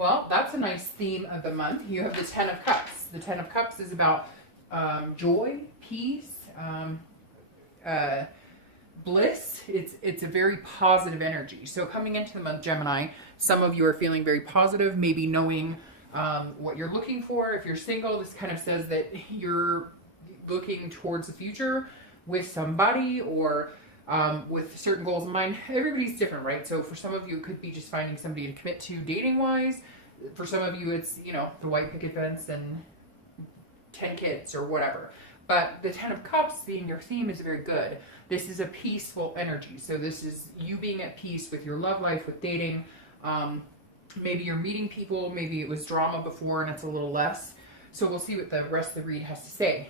Well, that's a nice theme of the month. You have the Ten of Cups. The Ten of Cups is about joy, peace, bliss. It's a very positive energy. So coming into the month, Gemini, some of you are feeling very positive, maybe knowing what you're looking for. If you're single, this kind of says that you're looking towards the future with somebody, or with certain goals in mind. Everybody's different, right? So for some of you, it could be just finding somebody to commit to dating wise. For some of you, it's, you know, the white picket fence and 10 kids or whatever. But the Ten of Cups being your theme is very good. This is a peaceful energy. So this is you being at peace with your love life, with dating. Maybe you're meeting people. Maybe it was drama before and it's a little less. So we'll see what the rest of the read has to say.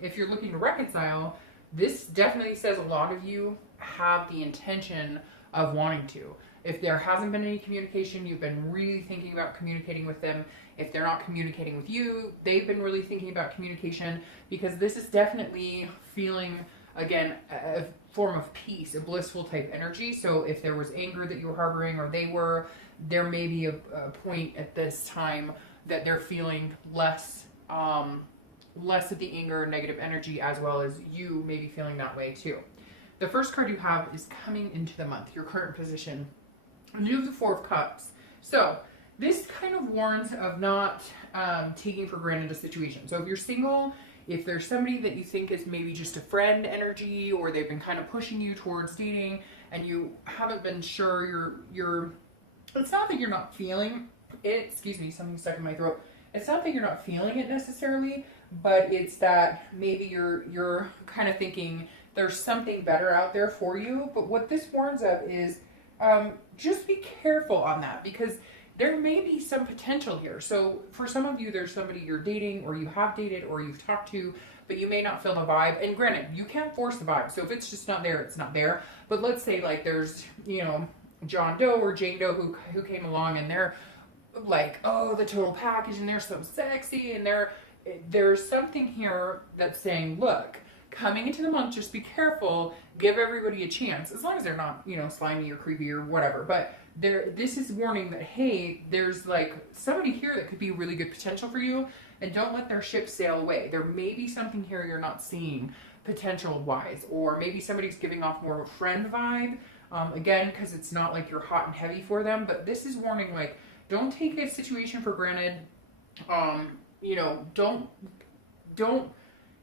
If you're looking to reconcile, this definitely says a lot of you have the intention of wanting to. If there hasn't been any communication, you've been really thinking about communicating with them. If they're not communicating with you, they've been really thinking about communication, because this is definitely feeling, again, a form of peace, a blissful type energy. So if there was anger that you were harboring, or they were, there may be a point at this time that they're feeling less of the anger, negative energy, as well as you may be feeling that way too. The first card you have is coming into the month, your current position. And you have the Four of Cups. So this kind of warns of not taking for granted a situation. So if you're single, if there's somebody that you think is maybe just a friend energy, or they've been kind of pushing you towards dating and you haven't been sure, you're it's not that you're not feeling it, excuse me, something stuck in my throat. It's not that you're not feeling it necessarily, but it's that maybe you're kind of thinking there's something better out there for you. But what this warns of is just be careful on that, because there may be some potential here. So for some of you, there's somebody you're dating, or you have dated, or you've talked to, but you may not feel the vibe. And granted, you can't force the vibe. So if it's just not there, it's not there. But let's say like there's, you know, John Doe or Jane Doe who came along and they're like, oh, the total package, and they're so sexy, and there's something here that's saying, look, coming into the month, just be careful, give everybody a chance, as long as they're not, you know, slimy or creepy or whatever. But this is warning that, hey, there's like somebody here that could be really good potential for you, and don't let their ship sail away. There may be something here you're not seeing potential wise, or maybe somebody's giving off more of a friend vibe, again, because it's not like you're hot and heavy for them. But this is warning, like, don't take a situation for granted. You know, don't,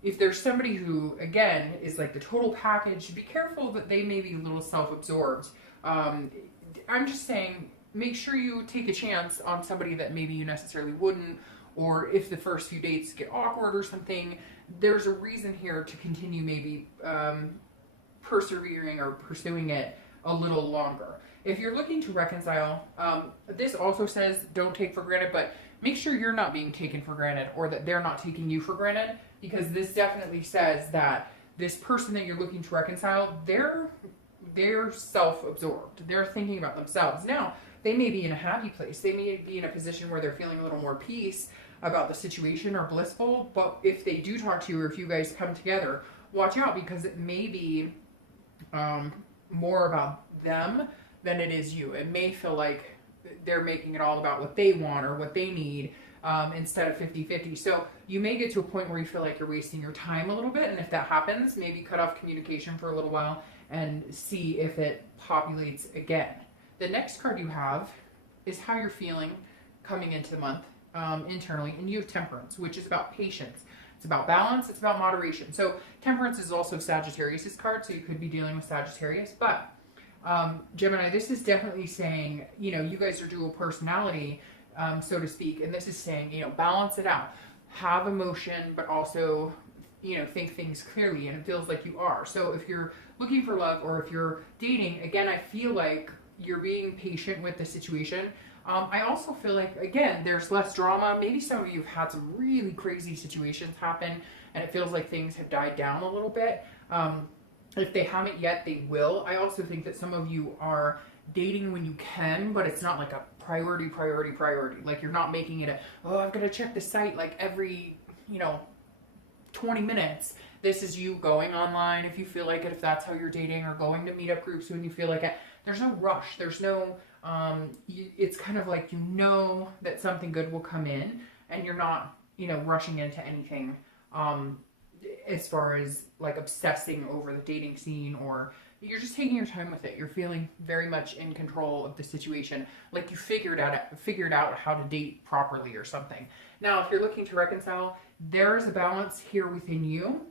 if there's somebody who, again, is like the total package, be careful that they may be a little self-absorbed. I'm just saying, make sure you take a chance on somebody that maybe you necessarily wouldn't, or if the first few dates get awkward or something, there's a reason here to continue maybe persevering or pursuing it a little longer. If you're looking to reconcile, this also says don't take for granted, but make sure you're not being taken for granted, or that they're not taking you for granted, because this definitely says that this person that you're looking to reconcile, they're self-absorbed. They're thinking about themselves. Now, they may be in a happy place. They may be in a position where they're feeling a little more peace about the situation, or blissful. But if they do talk to you, or if you guys come together, watch out, because it may be more about them than it is you. It may feel like they're making it all about what they want or what they need, instead of 50-50. So you may get to a point where you feel like you're wasting your time a little bit. And if that happens, maybe cut off communication for a little while and see if it populates again. The next card you have is how you're feeling coming into the month internally. And you have Temperance, which is about patience. It's about balance. It's about moderation. So Temperance is also Sagittarius' card, so you could be dealing with Sagittarius. But Gemini, this is definitely saying, you know, you guys are dual personality, so to speak. And this is saying, you know, balance it out. Have emotion, but also, you know, think things clearly. And it feels like you are. So if you're looking for love, or if you're dating, again, I feel like you're being patient with the situation. I also feel like, again, there's less drama. Maybe some of you have had some really crazy situations happen, and it feels like things have died down a little bit. If they haven't yet, they will. I also think that some of you are dating when you can, but it's not like a priority. Like, you're not making it oh, I've got to check the site like every, you know, 20 minutes. This is you going online if you feel like it, if that's how you're dating, or going to meetup groups when you feel like it. There's no rush. There's no, It's kind of like, you know that something good will come in, and you're not, you know, rushing into anything as far as like obsessing over the dating scene, or you're just taking your time with it. You're feeling very much in control of the situation, like you figured out how to date properly or something. Now, if you're looking to reconcile, there's a balance here within you.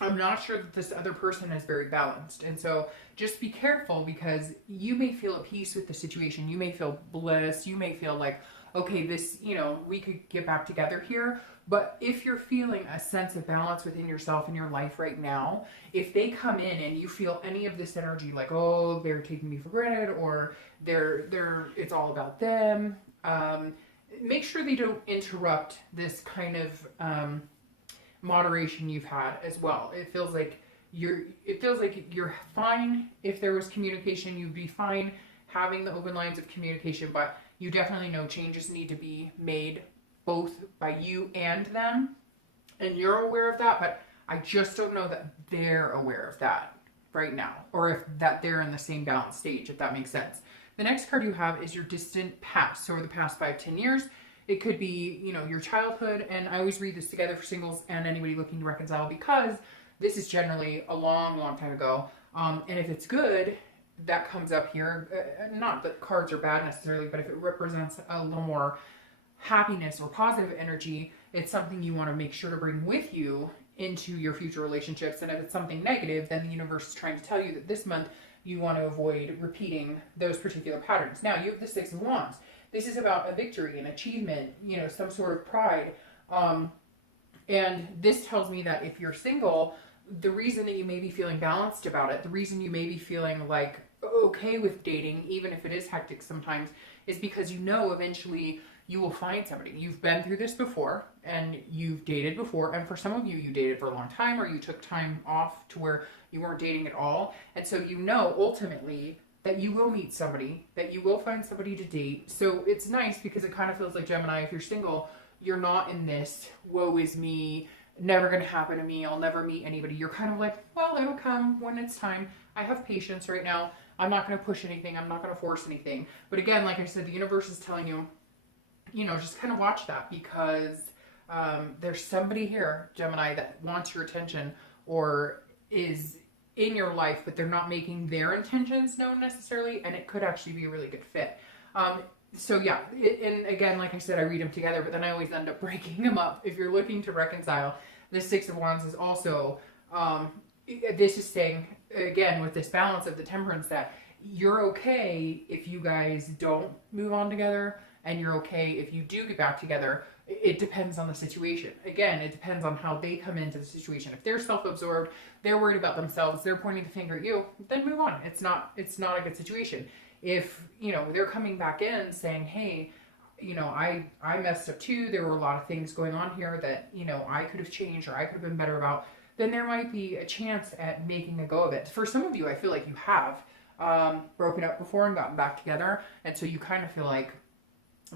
I'm not sure that this other person is very balanced. And so just be careful, because you may feel at peace with the situation. You may feel bliss. You may feel like, okay, this, you know, we could get back together here. But if you're feeling a sense of balance within yourself and your life right now, if they come in and you feel any of this energy, like, oh, they're taking me for granted, or it's all about them, make sure they don't interrupt this kind of moderation you've had as well. It feels like you're fine. If there was communication, you'd be fine having the open lines of communication, but you definitely know changes need to be made, both by you and them, and you're aware of that, but I just don't know that they're aware of that right now, or if that they're in the same balance stage, if that makes sense. The next card you have is your distant past. So over the past 5-10 years, it could be, you know, your childhood, and I always read this together for singles and anybody looking to reconcile, because this is generally a long, long time ago. And if it's good, that comes up here. Not that cards are bad necessarily, but if it represents a little more happiness or positive energy, it's something you want to make sure to bring with you into your future relationships. And if it's something negative, then the universe is trying to tell you that this month you want to avoid repeating those particular patterns. Now, you have the Six of Wands. This is about a victory, an achievement, you know, some sort of pride. And this tells me that if you're single, the reason that you may be feeling balanced about it, the reason you may be feeling like okay with dating, even if it is hectic sometimes, is because you know eventually you will find somebody. You've been through this before, and you've dated before, and for some of you, you dated for a long time, or you took time off to where you weren't dating at all, and so you know ultimately that you will meet somebody, that you will find somebody to date. So it's nice, because it kind of feels like, Gemini, if you're single, you're not in this woe is me, never gonna happen to me, I'll never meet anybody. You're kind of like, well, it'll come when it's time. I have patience right now. I'm not gonna push anything. I'm not gonna force anything. But again, like I said, the universe is telling you, you know, just kind of watch that, because there's somebody here, Gemini, that wants your attention or is in your life, but they're not making their intentions known necessarily, and it could actually be a really good fit. So yeah, and again, like I said, I read them together, but then I always end up breaking them up. If you're looking to reconcile, the Six of Wands is also, this is saying, again, with this balance of the Temperance, that you're okay if you guys don't move on together, and you're okay if you do get back together. It depends on the situation. Again, it depends on how they come into the situation. If they're self-absorbed, they're worried about themselves, they're pointing the finger at you, then move on. It's not a good situation. If, you know, they're coming back in saying, hey, you know, I messed up too, there were a lot of things going on here that, you know, I could have changed or I could have been better about, then there might be a chance at making a go of it. For some of you, I feel like you have broken up before and gotten back together, and so you kind of feel like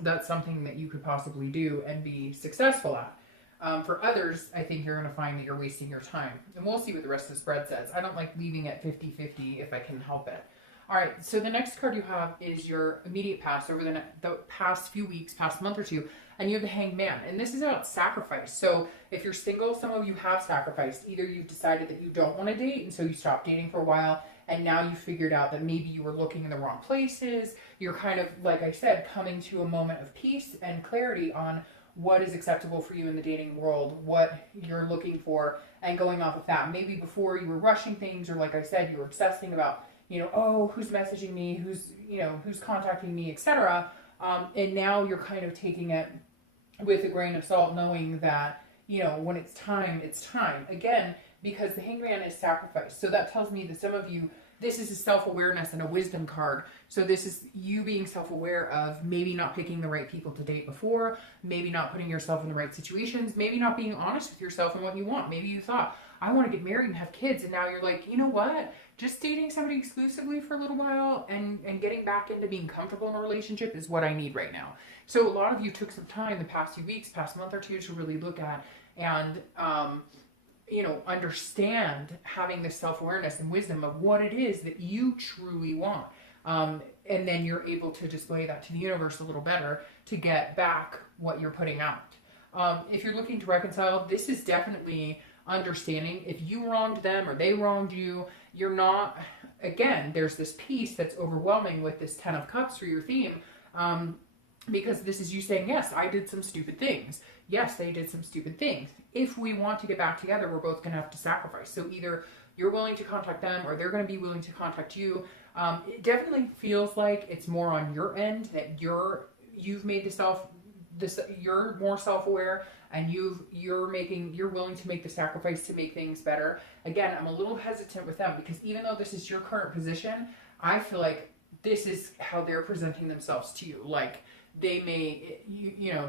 that's something that you could possibly do and be successful at. For others, I think you're going to find that you're wasting your time. And we'll see what the rest of the spread says. I don't like leaving it 50-50 if I can help it. All right, so the next card you have is your immediate past, over the past few weeks, past month or two, and you have the Hanged Man. And this is about sacrifice. So if you're single, some of you have sacrificed. Either you've decided that you don't want to date, and so you stopped dating for a while, and now you figured out that maybe you were looking in the wrong places. You're kind of, like I said, coming to a moment of peace and clarity on what is acceptable for you in the dating world, what you're looking for, and going off of that. Maybe before you were rushing things, or like I said, you were obsessing about, you know, oh, who's messaging me, who's contacting me, etc. And now you're kind of taking it with a grain of salt, knowing that, you know, when it's time, it's time. Again, because the Hanged Man is sacrifice. So that tells me that some of you, this is a self-awareness and a wisdom card. So this is you being self-aware of maybe not picking the right people to date before, maybe not putting yourself in the right situations, maybe not being honest with yourself and what you want. Maybe you thought, I want to get married and have kids, and now you're like, you know what? Just dating somebody exclusively for a little while and getting back into being comfortable in a relationship is what I need right now. So a lot of you took some time the past few weeks, past month or two, to really look at and you know, understand, having this self-awareness and wisdom of what it is that you truly want. And then you're able to display that to the universe a little better to get back what you're putting out. If you're looking to reconcile, this is definitely understanding. If you wronged them or they wronged you, you're not, again, there's this piece that's overwhelming with this 10 of Cups for your theme. Because this is you saying, yes, I did some stupid things. Yes, they did some stupid things. If we want to get back together, we're both going to have to sacrifice. So either you're willing to contact them or they're going to be willing to contact you. It definitely feels like it's more on your end that you've made you're more self-aware and you're willing to make the sacrifice to make things better. Again, I'm a little hesitant with them because even though this is your current position, I feel like this is how they're presenting themselves to you. Like they may,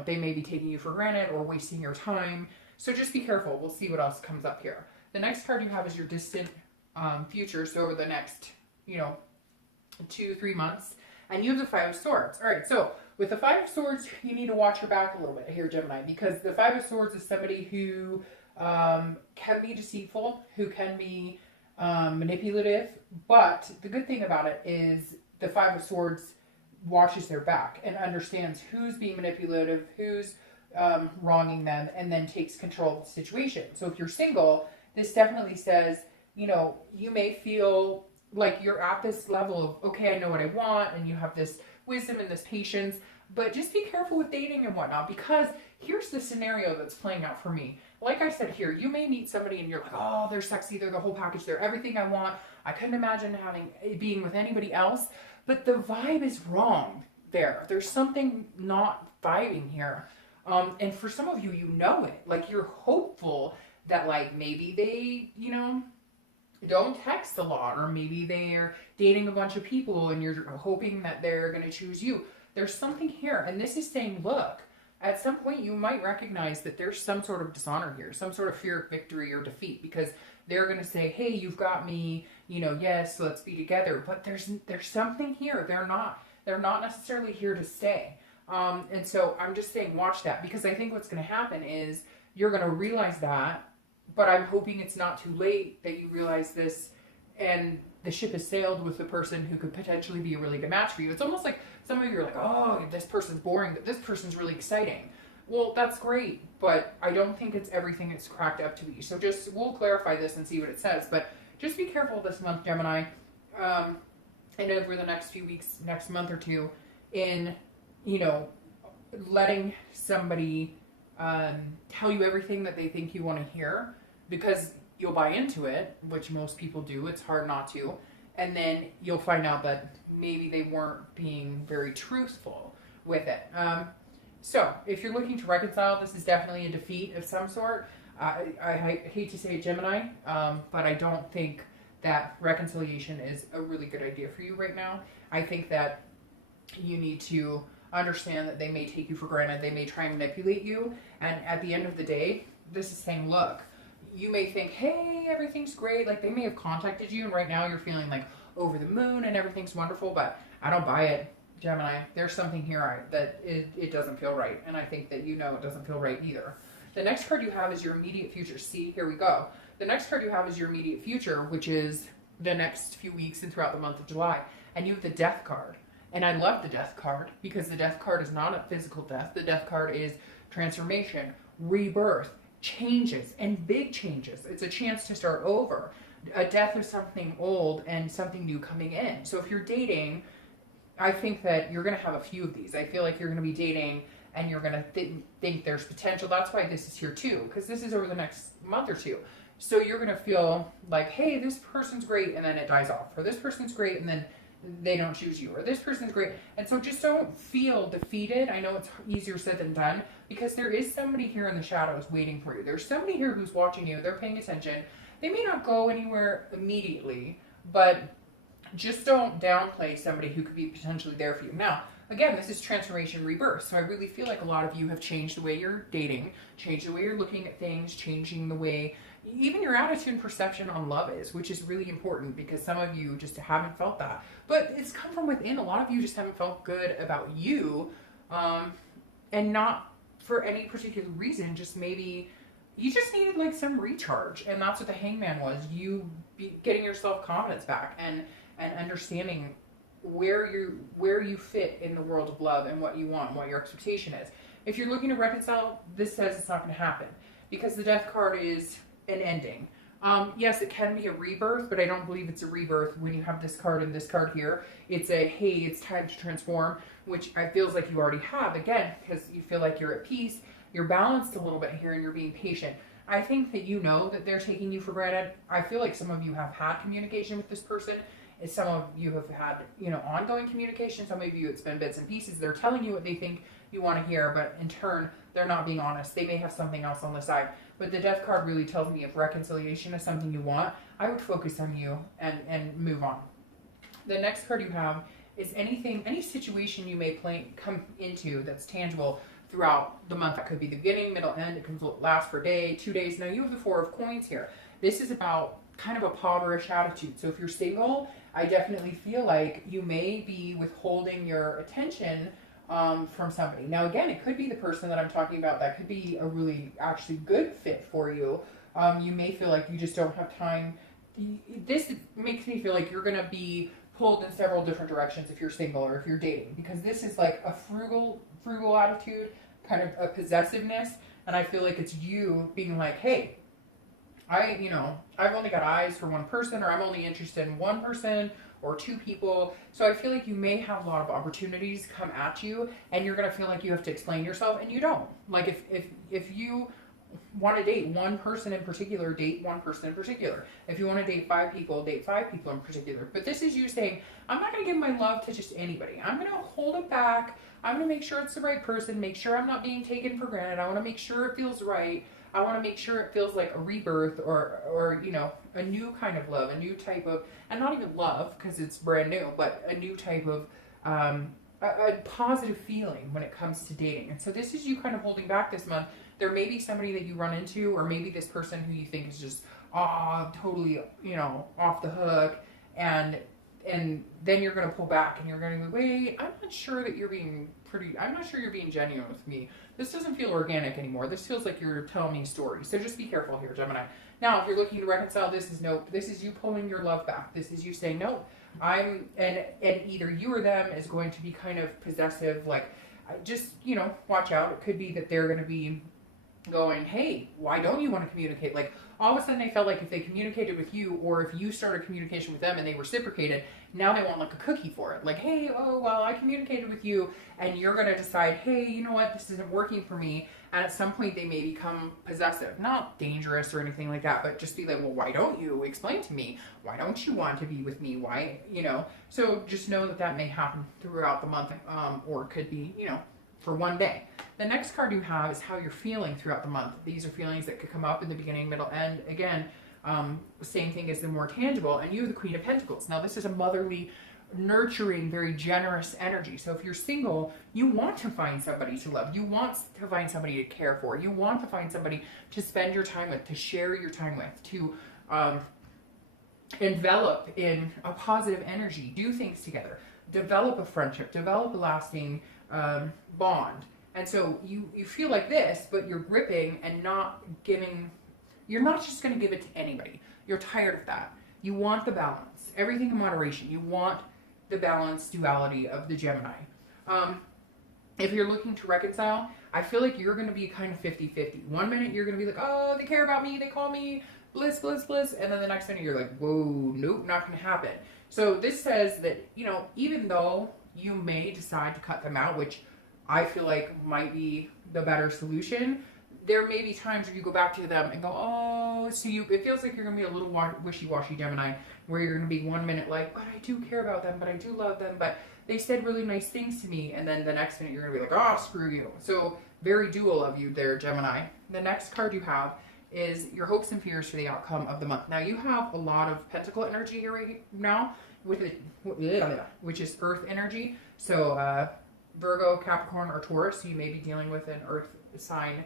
they may be taking you for granted or wasting your time. So just be careful. We'll see what else comes up here. The next card you have is your distant future. So over the next, 2-3 months. And you have the Five of Swords. All right, so with the Five of Swords, you need to watch your back a little bit here, Gemini, because the Five of Swords is somebody who can be deceitful, who can be manipulative. But the good thing about it is the Five of Swords watches their back and understands who's being manipulative, who's wronging them, and then takes control of the situation. So if you're single, this definitely says, you may feel like you're at this level of, okay, I know what I want, and you have this wisdom and this patience, but just be careful with dating and whatnot, because here's the scenario that's playing out for me. Like I said here, you may meet somebody and you're like, oh, they're sexy, they're the whole package, they're everything I want. I couldn't imagine being with anybody else, but the vibe is wrong there. There's something not vibing here. And for some of you, you know it. Like you're hopeful that like maybe they, don't text a lot, or maybe they're dating a bunch of people and you're hoping that they're going to choose you. There's something here. And this is saying, look, at some point you might recognize that there's some sort of dishonor here, some sort of fear of victory or defeat, because they're going to say, hey, you've got me, yes, let's be together. But there's something here. They're not necessarily here to stay. And so I'm just saying, watch that, because I think what's going to happen is you're going to realize that, but I'm hoping it's not too late that you realize this and the ship has sailed with the person who could potentially be a really good match for you. It's almost like some of you are like, oh, this person's boring, but this person's really exciting. Well, that's great, but I don't think it's everything it's cracked up to be. So we'll clarify this and see what it says, but just be careful this month, Gemini, and over the next few weeks, next month or two, in, letting somebody tell you everything that they think you want to hear, because you'll buy into it, which most people do. It's hard not to. And then you'll find out that maybe they weren't being very truthful with it. So if you're looking to reconcile, this is definitely a defeat of some sort. I hate to say it, Gemini, but I don't think that reconciliation is a really good idea for you right now. I think that you need to understand that they may take you for granted. They may try and manipulate you. And at the end of the day, this is saying, look, you may think, hey, everything's great. Like they may have contacted you and right now you're feeling like over the moon and everything's wonderful, but I don't buy it, Gemini. There's something here that it doesn't feel right. And I think that it doesn't feel right either. The next card you have is your immediate future. See, here we go. The next card you have is your immediate future, which is the next few weeks and throughout the month of July. And you have the Death card. And I love the Death card because the Death card is not a physical death. The Death card is transformation, rebirth, changes, and big changes. It's a chance to start over. A death of something old and something new coming in. So if you're dating, I think that you're going to have a few of these. I feel like you're going to be dating and you're going to think there's potential. That's why this is here too, because this is over the next month or two. So you're going to feel like, hey, this person's great, and then it dies off. Or this person's great, and then they don't choose you. Or this person's great. And so just don't feel defeated. I know it's easier said than done, because there is somebody here in the shadows waiting for you. There's somebody here who's watching you. They're paying attention. They may not go anywhere immediately, but just don't downplay somebody who could be potentially there for you. Now, again, this is transformation, rebirth. So I really feel like a lot of you have changed the way you're dating, changed the way you're looking at things, changing the way even your attitude and perception on love is, which is really important because some of you just haven't felt that. But it's come from within. A lot of you just haven't felt good about you, and not for any particular reason. Just maybe you just needed like some recharge, and that's what the Hangman was. You getting your self-confidence back and understanding where you fit in the world of love and what you want, what your expectation is. If you're looking to reconcile, this says it's not going to happen because the Death card is an ending. Yes, it can be a rebirth, but I don't believe it's a rebirth when you have this card and this card here. It's a, hey, it's time to transform, which I feels like you already have, again, because you feel like you're at peace, you're balanced a little bit here, and you're being patient. I think that you know that they're taking you for granted. I feel like some of you have had communication with this person, and some of you have had, you know, ongoing communication. Some of you, it's been bits and pieces. They're telling you what they think you want to hear, but in turn, they're not being honest. They may have something else on the side. But the Death card really tells me if reconciliation is something you want, I would focus on you and move on. The next card you have is anything, any situation you may come into that's tangible throughout the month. That could be the beginning, middle, end. It can last for a day, 2 days. Now you have the Four of Coins here. This is about kind of a poggerish attitude. So if you're single, I definitely feel like you may be withholding your attention from somebody. Now again, it could be the person that I'm talking about. That could be a really actually good fit for you. You may feel like you just don't have time. This makes me feel like you're going to be pulled in several different directions if you're single or if you're dating, because this is like a frugal attitude, kind of a possessiveness, and I feel like it's you being like, hey, I've only got eyes for one person, or I'm only interested in one person or two people. So I feel like you may have a lot of opportunities come at you, and you're going to feel like you have to explain yourself, and you don't. Like if you want to date one person in particular, date one person in particular. If you want to date 5 people, date 5 people in particular. But this is you saying, I'm not going to give my love to just anybody. I'm going to hold it back. I'm going to make sure it's the right person, make sure I'm not being taken for granted. I want to make sure it feels right. I want to make sure it feels like a rebirth or you know, a new kind of love, a new type of, and not even love because it's brand new, but a new type of a positive feeling when it comes to dating. And so this is you kind of holding back this month. There may be somebody that you run into, or maybe this person who you think is just totally, you know, off the hook, and then you're going to pull back and you're going to go, wait, I'm not sure that you're being I'm not sure you're being genuine with me. This doesn't feel organic anymore. This feels like you're telling me a story. So just be careful here, Gemini. Now, if you're looking to reconcile, this is you pulling your love back. This is you saying, no, and either you or them is going to be kind of possessive, like, just, you know, watch out. It could be that they're going to be going, hey, why don't you want to communicate? Like, all of a sudden they felt like if they communicated with you, or if you started communication with them and they reciprocated, now they want like a cookie for it. Like, hey, oh, well, I communicated with you, and you're going to decide, hey, you know what, this isn't working for me. And at some point they may become possessive. Not dangerous or anything like that, but just be like, well, why don't you explain to me? Why don't you want to be with me? Why, you know? So just know that that may happen throughout the month, or it could be, you know, for one day. The next card you have is how you're feeling throughout the month. These are feelings that could come up in the beginning, middle, end. Again, same thing as the more tangible. And you have the Queen of Pentacles. Now, this is a motherly, nurturing, very generous energy. So if you're single, you want to find somebody to love. You want to find somebody to care for. You want to find somebody to spend your time with, to share your time with, to envelop in a positive energy, do things together, develop a friendship, develop a lasting bond. And so you feel like this, but you're gripping and not giving. You're not just going to give it to anybody. You're tired of that. You want the balance, everything in moderation. You want the balance, duality of the Gemini. If you're looking to reconcile, I feel like you're going to be kind of 50-50. One minute you're going to be like, oh, they care about me, they call me bliss, bliss, bliss. And then the next minute you're like, whoa, nope, not going to happen. So this says that, you know, even though you may decide to cut them out, which I feel like might be the better solution, there may be times where you go back to them and go, oh, so it feels like you're going to be a little wishy-washy, Gemini, where you're going to be one minute like, but I do care about them, but I do love them, but they said really nice things to me. And then the next minute you're going to be like, oh, screw you. So very dual of you there, Gemini. The next card you have is your hopes and fears for the outcome of the month. Now, you have a lot of pentacle energy here right now, which is earth energy. So Virgo, Capricorn, or Taurus. So you may be dealing with an earth sign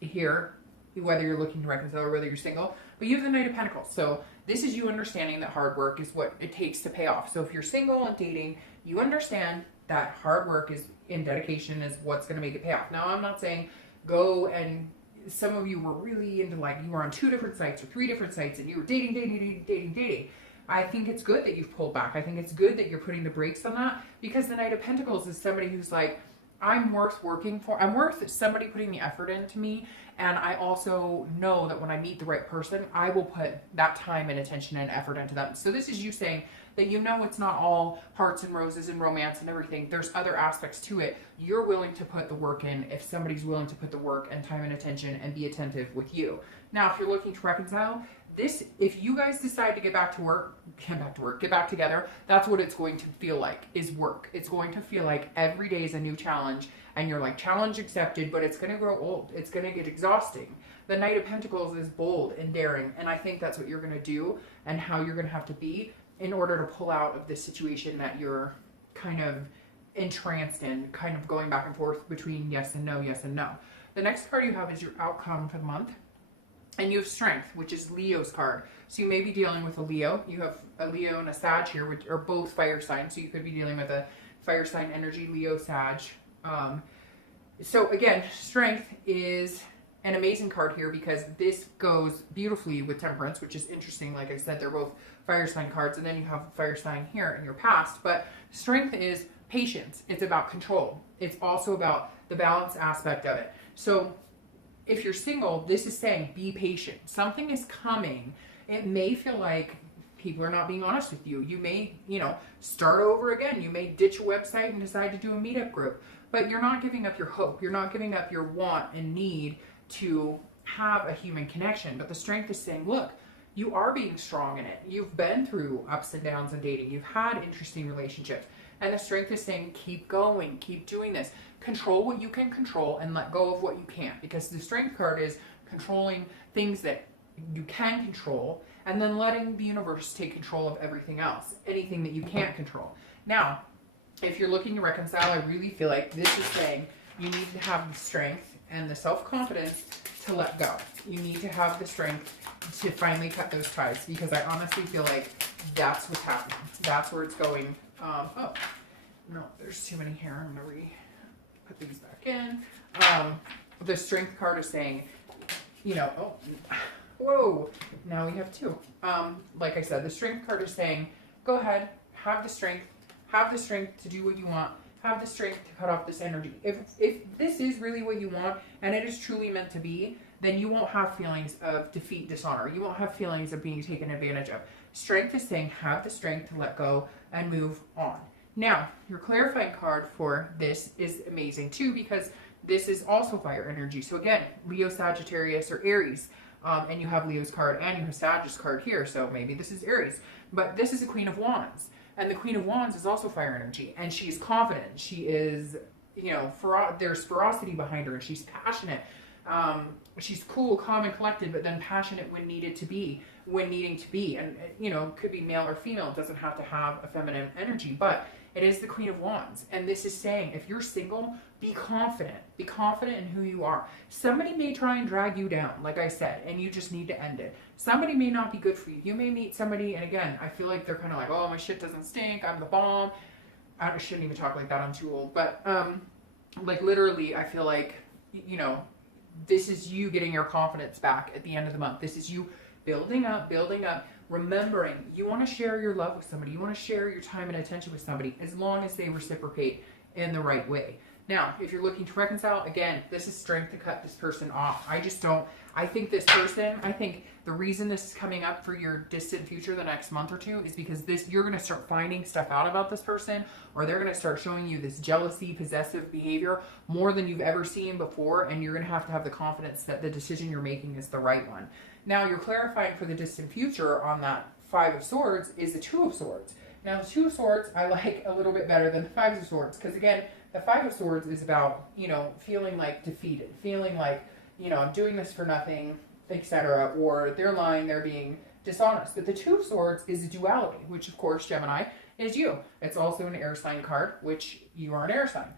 here, whether you're looking to reconcile or whether you're single. But you have the Knight of Pentacles. So this is you understanding that hard work is what it takes to pay off. So if you're single and dating, you understand that hard work is in dedication is what's going to make it pay off. Now, I'm not saying go and some of you were really into, like, you were on 2 different sites or 3 different sites and you were dating. I think it's good that you've pulled back. I think it's good that you're putting the brakes on that, because the Knight of Pentacles is somebody who's like, I'm worth working for. I'm worth somebody putting the effort into me. And I also know that when I meet the right person, I will put that time and attention and effort into them. So this is you saying that you know it's not all hearts and roses and romance and everything. There's other aspects to it. You're willing to put the work in if somebody's willing to put the work and time and attention and be attentive with you. Now, if you're looking to reconcile, this, if you guys decide to get back together, that's what it's going to feel like, is work. It's going to feel like every day is a new challenge, and you're like, challenge accepted, but it's going to grow old. It's going to get exhausting. The Knight of Pentacles is bold and daring, and I think that's what you're going to do and how you're going to have to be in order to pull out of this situation that you're kind of entranced in, kind of going back and forth between yes and no, yes and no. The next card you have is your outcome for the month. And you have Strength, which is Leo's card. So you may be dealing with a Leo. You have a Leo and a Sag here, which are both fire signs. So you could be dealing with a fire sign energy, Leo, Sag. So again, Strength is an amazing card here because this goes beautifully with Temperance, which is interesting. Like I said, they're both fire sign cards. And then you have a fire sign here in your past. But Strength is patience. It's about control. It's also about the balance aspect of it. So if you're single, this is saying be patient. Something is coming. It may feel like people are not being honest with you. You may, start over again. You may ditch a website and decide to do a meetup group. But you're not giving up your hope. You're not giving up your want and need to have a human connection. But the Strength is saying, look, you are being strong in it. You've been through ups and downs in dating. You've had interesting relationships. And the Strength is saying, keep going, keep doing this. Control what you can control and let go of what you can't. Because the Strength card is controlling things that you can control and then letting the universe take control of everything else, anything that you can't control. Now, if you're looking to reconcile, I really feel like this is saying you need to have the strength and the self-confidence to let go. You need to have the strength to finally cut those ties, because I honestly feel like that's what's happening. That's where it's going. Oh, no, there's too many here. I'm going to put these back in. The Strength card is saying, oh, whoa, now we have two. Like I said, the Strength card is saying, go ahead, have the strength to do what you want, have the strength to cut off this energy. If this is really what you want, and it is truly meant to be, then you won't have feelings of defeat, dishonor. You won't have feelings of being taken advantage of. Strength is saying, have the strength to let go and move on. Now, your clarifying card for this is amazing too, because this is also fire energy. So again, Leo, Sagittarius, or Aries. And you have Leo's card and you have Sag's card here. So maybe this is Aries. But this is a Queen of Wands. And the Queen of Wands is also fire energy. And she's confident. She is, there's ferocity behind her. And she's passionate. She's cool, calm, and collected, but then passionate when needing to be. And, could be male or female. It doesn't have to have a feminine energy. But it is the Queen of Wands. And this is saying, if you're single, be confident. Be confident in who you are. Somebody may try and drag you down, like I said, and you just need to end it. Somebody may not be good for you. You may meet somebody, and again, I feel like they're kind of like, oh, my shit doesn't stink. I'm the bomb. I shouldn't even talk like that. I'm too old. But, literally, I feel like, this is you getting your confidence back at the end of the month. This is you building up, remembering you want to share your love with somebody. You want to share your time and attention with somebody, as long as they reciprocate in the right way. Now, if you're looking to reconcile, again, this is strength to cut this person off. I think the reason this is coming up for your distant future, the next month or two, is because you're going to start finding stuff out about this person, or they're going to start showing you this jealousy, possessive behavior more than you've ever seen before, and you're going to have the confidence that the decision you're making is the right one. Now, you're clarifying for the distant future on that Five of Swords is the Two of Swords. Now, the Two of Swords I like a little bit better than the Five of Swords, because again, the Five of Swords is about, feeling like defeated, feeling like, I'm doing this for nothing, etc., or they're lying, they're being dishonest. But the Two of Swords is a duality, which of course, Gemini, is you. It's also an air sign card, which you are an air sign.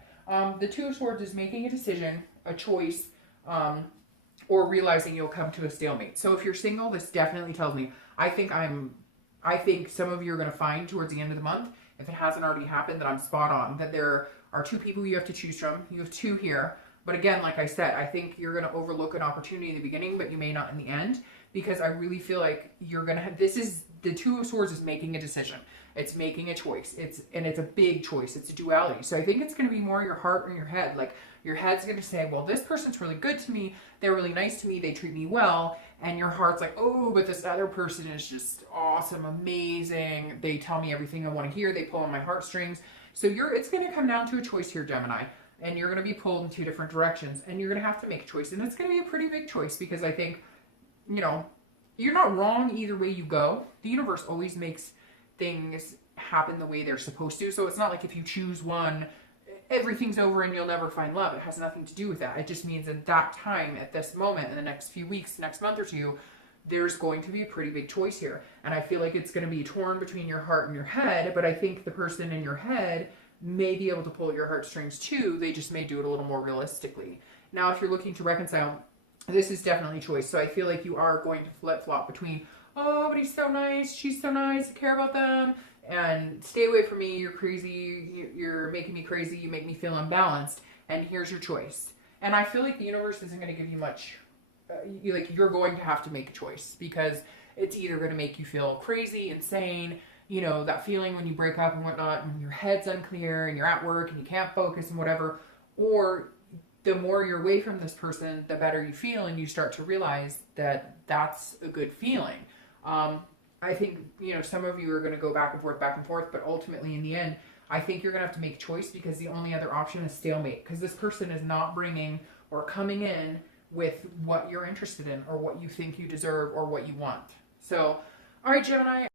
The Two of Swords is making a decision, a choice, or realizing you'll come to a stalemate. So if you're single, this definitely tells me, I think some of you are going to find towards the end of the month, if it hasn't already happened, that I'm spot on, that there are two people you have to choose from. You have two here. But again, like I said, I think you're going to overlook an opportunity in the beginning, but you may not in the end, because I really feel like you're going to have, this is the Two of Swords is making a decision. It's making a choice. It's a big choice. It's a duality. So I think it's going to be more your heart or your head. Like your head's going to say, well, this person's really good to me. They're really nice to me. They treat me well. And your heart's like, oh, but this other person is just awesome, amazing. They tell me everything I want to hear. They pull on my heartstrings. So it's going to come down to a choice here, Gemini. And you're going to be pulled in two different directions. And you're going to have to make a choice. And it's going to be a pretty big choice because I think, you know, you're not wrong either way you go. The universe always makes things happen the way they're supposed to. So it's not like if you choose one, everything's over and you'll never find love. It has nothing to do with that. It just means at that time, at this moment, in the next few weeks, next month or two, there's going to be a pretty big choice here. And I feel like it's going to be torn between your heart and your head, but I think the person in your head may be able to pull at your heartstrings too. They just may do it a little more realistically. Now, if you're looking to reconcile, this is definitely choice. So I feel like you are going to flip-flop between, oh, but he's so nice, she's so nice, I care about them, and stay away from me, you're crazy, you're making me crazy, you make me feel unbalanced, and here's your choice. And I feel like the universe isn't going to give you much, you're going to have to make a choice, because it's either going to make you feel crazy, insane, you know, that feeling when you break up and whatnot, and your head's unclear, and you're at work, and you can't focus and whatever, or the more you're away from this person, the better you feel, and you start to realize that that's a good feeling. I think, you know, some of you are going to go back and forth, but ultimately in the end, I think you're going to have to make a choice because the only other option is stalemate, because this person is not bringing or coming in with what you're interested in or what you think you deserve or what you want. So, all right, Gemini.